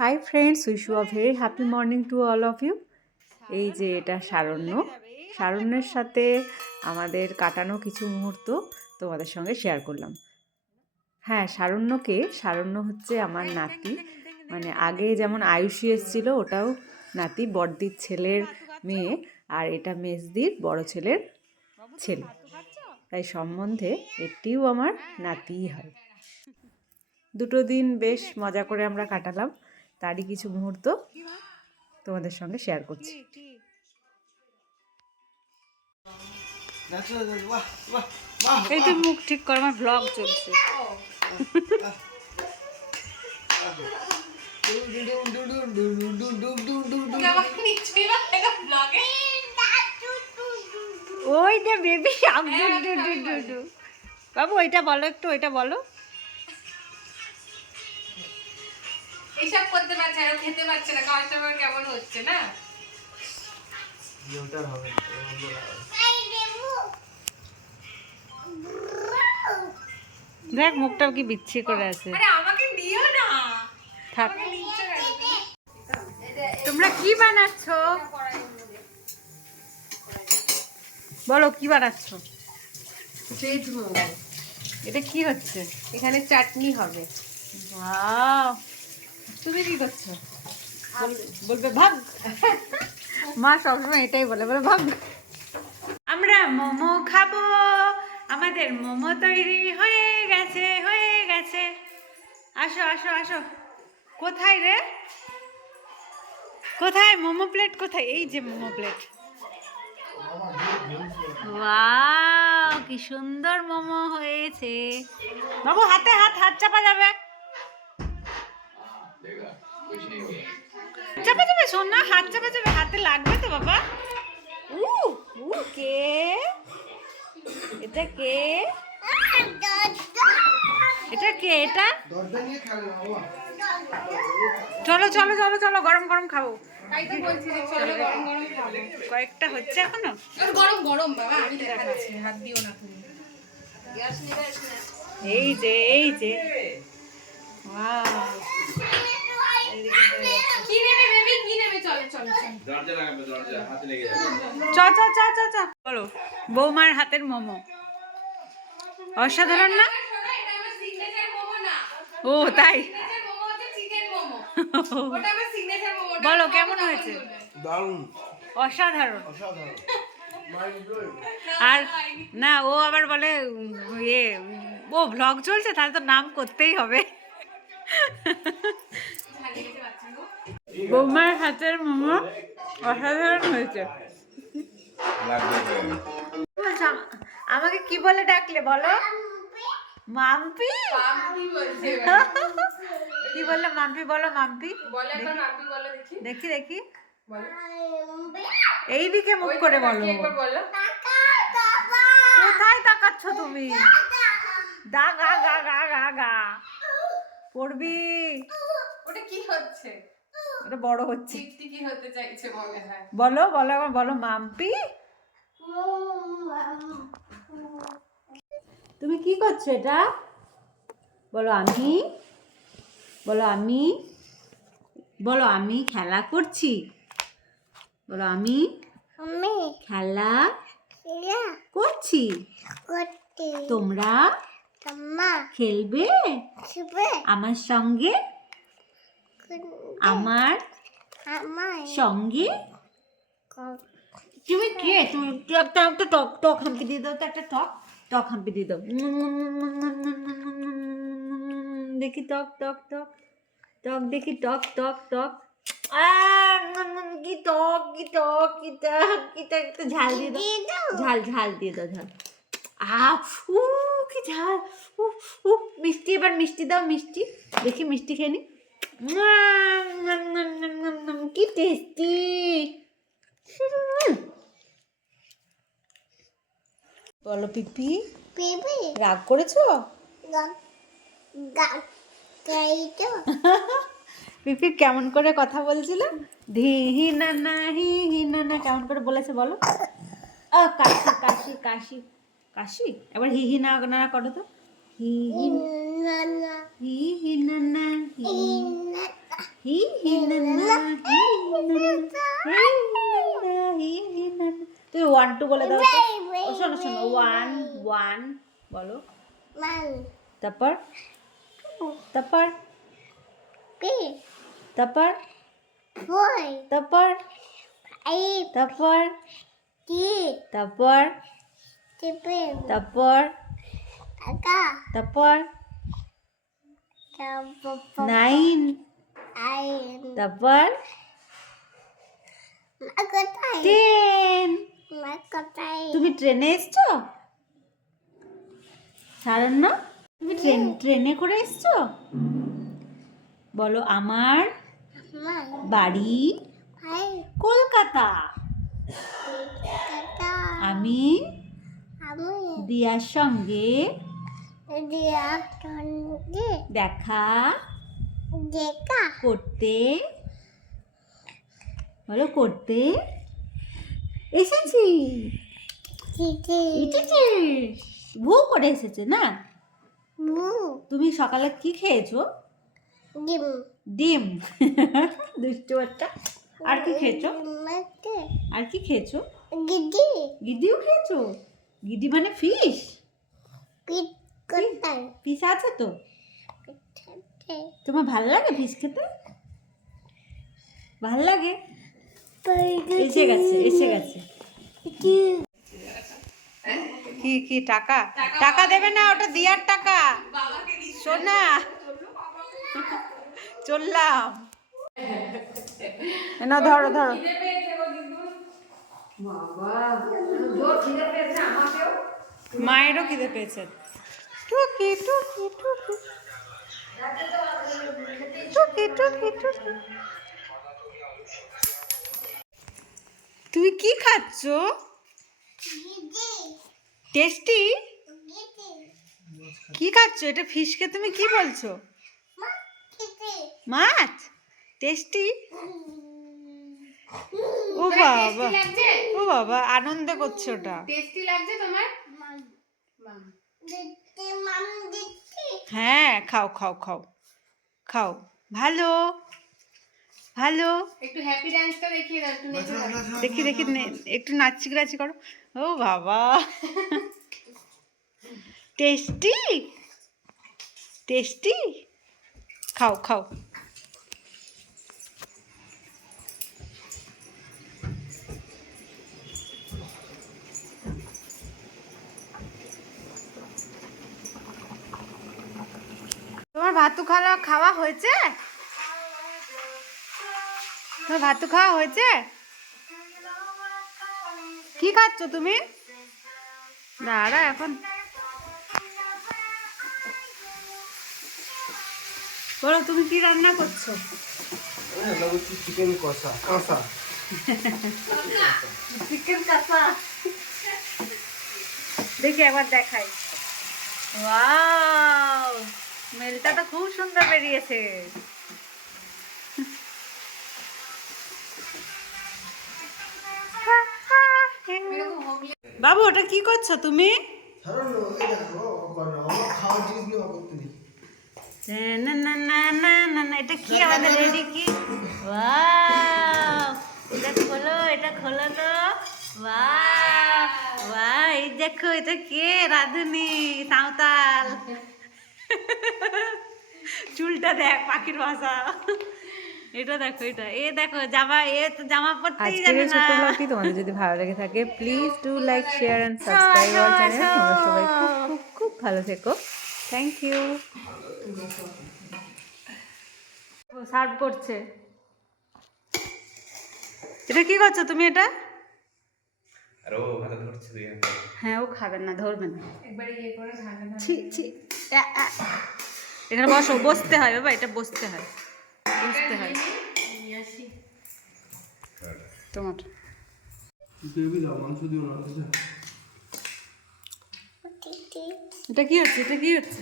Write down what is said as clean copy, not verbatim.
High friends, wish you a very happy morning to all of you. এই যে এটা সারণ্যের সাথে আমাদের কাটানো কিছু মুহূর্ত তোমাদের সঙ্গে শেয়ার করলাম। হ্যাঁ, সারণ্য হচ্ছে আমার নাতি, মানে আগে যেমন আয়ুষী এসেছিলো ওটাও নাতি, বড়দির ছেলের মেয়ে, আর এটা মেজদির বড় ছেলের ছেলে, তাই সম্বন্ধে এটিও আমার নাতিই হয়। দুটো দিন বেশ মজা করে আমরা কাটালাম, তারই কিছু মুহূর্ত তোমাদের সঙ্গে শেয়ার করছি। এই তুই মুখ ঠিক কর, আমার ব্লগ চলছে। ওই দে বেবি, বাবু ওইটা বলো, একটু ওইটা বলো। এইসব করতে পারছে আর খেতে পারছে না, কাস্টমার কেমন হচ্ছে না। দেখ মুখটা কি বিচ্ছি করে আছে। আরে আমাকে দিও না, থাক। আমাকে নিচে রাখো। তোমরা কি বানাচ্ছ বলো, কি বানাচ্ছ? ভেজ মোমো। এটা কি হচ্ছে? এখানে চাটনি হবে। ওয়াও, তুমি কি করছো? বলবে ভাগ। মা সবসময় এটাই বলে, ভাগ। আমরা মোমো খাবো, আমাদের মোমো তৈরি হয়ে গেছে। আসো আসো আসো। কোথায় রে, কোথায় মোমো প্লেট? কোথায়? এই যে মোমো প্লেট। ওয়াও, কি সুন্দর মোমো হয়েছে। বাবু হাতে হাত চাপা যাবে, চাপা যাবে সোনা, হাত চাপা যাবে, হাতে লাগবে তো বাবা। কে এটা? এটা কে? এটা চলো চলো চলো চলো, গরম গরম খাবো। তাই তো বলছি যে চলো গরম গরম খাবো। কয়েকটা হচ্ছে এখনো গরম গরম বাবা, আমি দেখাচ্ছি, হাত দিও না তুমি। এই যে ওয়াও, কি নেবে বেবি, কি নেবে? চলো চলো চলো। দরজা লাগাবে, দরজা হাতে লেগে যাবে। চ বলো। বৌমার হাতের মোমো অসাধারণ না? শোনো, এটা আমার সিগনেচার মোমো না। ও তাই? সিগনেচার মোমো হচ্ছে চিকেন মোমো। ওটা আমার সিগনেচার মোমো। বলো কেমন হয়েছে? দারুণ, অসাধারণ। অসাধারণ। আর না, ও আবার বলে ও ভ্লগ চলছে, তাহলে তো নাম করতেই হবে। বৌমার হাতের মোমো অসাধারণ হয়েছে। আমাকে কি বলে ডাকলে বলো? মাম্পি। মাম্পি বলছে। কি বললে? মাম্পি বলো, মাম্পি। বলে একবার মাম্পি বলো দেখি। দেখি বলো। এইদিকে মুখ করে বলো। একবার বলো। কোথায় তাকাচ্ছ তুমি? দা গা গা গা গা গা পড়বি। ওটা কি হচ্ছে? ওটা বড় হচ্ছে। চিপটি কি হতে চাইছে মনে হয়। বলো বলো একবার বলো, মাম্পি। তুমি কি করছো এটা? বলো আমি। বলো আমি। বলো আমি খেলা করছি। বলো আমি খেলা করছি। তোমরা খেলবে আমার সঙ্গে? আমার সঙ্গে? তুমি কে? তুমি একটা টক টক হাম্পি দিয়ে দাও তো, একটা টক হাম্পি দিয়ে দাও। দেখি টক টক টক টক, দেখি টক টক টক। কি টক কি টক কি টক কি টক, একটু ঝাল দিয়ে দাও। ঝাল দিয়ে দাও, ঝাল। কি ঝাল। মিষ্টি, এবার মিষ্টি দাও, মিষ্টি। দেখি মিষ্টি খেয়ে নি। কি টেস্টি। বলো পিপি, রাগ করেছো? পিপি কেমন করে কথা বলছিল? হি না না কেমন করে বলেছে বলো? কাশি কাশি কাশি কাশি। এবার হি হি না না করো তো। হি হি না না হি হি না না হি হি হি না না, হি হি না না, হি না না, হি হি না না। তুমি 1 2 বলে দাও তো। ও শোনো শোনো, 1 1 বলো। তারপর তারপর তারপর তারপর তারপর তারপর তারপর তারপর 9 তারপর 10। তুমি ট্রেনে এসছো সারণ্য? তুমি ট্রেনে করে এসছো? বলো আমার বাড়ি কলকাতা। আমি দিয়ার সঙ্গে দেখা করতে বলো করতে এসেছি। এসেছিস? ভু করে এসেছে না? তুমি সকালে কি খেয়েছো? ডিম। দুষ্টু বাচ্চা। আর কি খেয়েছো? আর কি খেয়েছো? গিডিও খেয়েছো? গিডি মানে ফিশ? ফিশ আছে তো? তোমার ভালো লাগে ফিশ খেতে? ভালো লাগে? এসে গেছে এসে গেছে। কি কি টাকা? টাকা দেবে না, ওটা দিয়ার টাকা। সোনা চললাম। না ধরো ধরো। মায়েরও খিদে পেয়েছে। টুকি টুকি টুকি টুকি টুকি টুকি। তুমি কি খাচ্ছ? টেস্টি? কি খাচ্ছ? এটা ফিশকে তুমি কি বলছো? মাছ টেস্টি? ও বাবা, লাগছে? ও বাবা আনন্দ করছে ওটা। টেস্টি লাগছে তোমার? হ্যাঁ খাও খাও খাও খাও। ভালো ভালো। একটু হ্যাপি ডান্সটা দেখিয়ে দাও, একটু নেচে দাও। দেখি দেখি একটু নাচি গ্রাচি করো। ও বাবা টেস্টি টেস্টি। খাও খাও। তোমার ভাতু খাওয়া হয়েছে? তোমার ভাতু খাওয়া হয়েছে? কি খাচ্ছ তুমি? দাঁড়া এখন বলো তুমি কি রান্না করছো? চিকেন কষা কষা। চিকেন কষা। দেখি একবার দেখাই। ওয়াও, স্মেলটা তো খুব সুন্দর বেরিয়েছে। বাবু ওটা কি করছো তুমি? না না না না না না, এটা কি আমাদের রেডি কি? ওয়াও, এটা খোলো, এটা খোলো তো। ওয়াও ওয়াও, এই দেখো এটা কে? রাধুনি সাঁওতাল। চুলটা দেখ, পাখির বাসা। এটা দেখো, এটা এ দেখো জামা, এ তো জামা পরতেই জানে না। ছোট ব্লগটি তোমাদের যদি ভালো লেগে থাকে please do like share and subscribe our channel. তোমরা সবাই খুব খুব খুব ভালো থেকো। Thank you. ও সার্ভ করছে। এটা কি করছো তুমি? এটা আরে ও হাতে ধরছে তুই। হ্যাঁ, ও খাবেন না, ধরবেন না। একবার ইয়ে করে ঢাকা দাও। ছি ছি। এখানে বসো, বসতে হয় বাবা, এটা বসতে হয়, বসতে হয়। নিয়ে আসি। টমেটো বেবি দাও মাংস দিও না। এটা কি হচ্ছে? এটা কি হচ্ছে?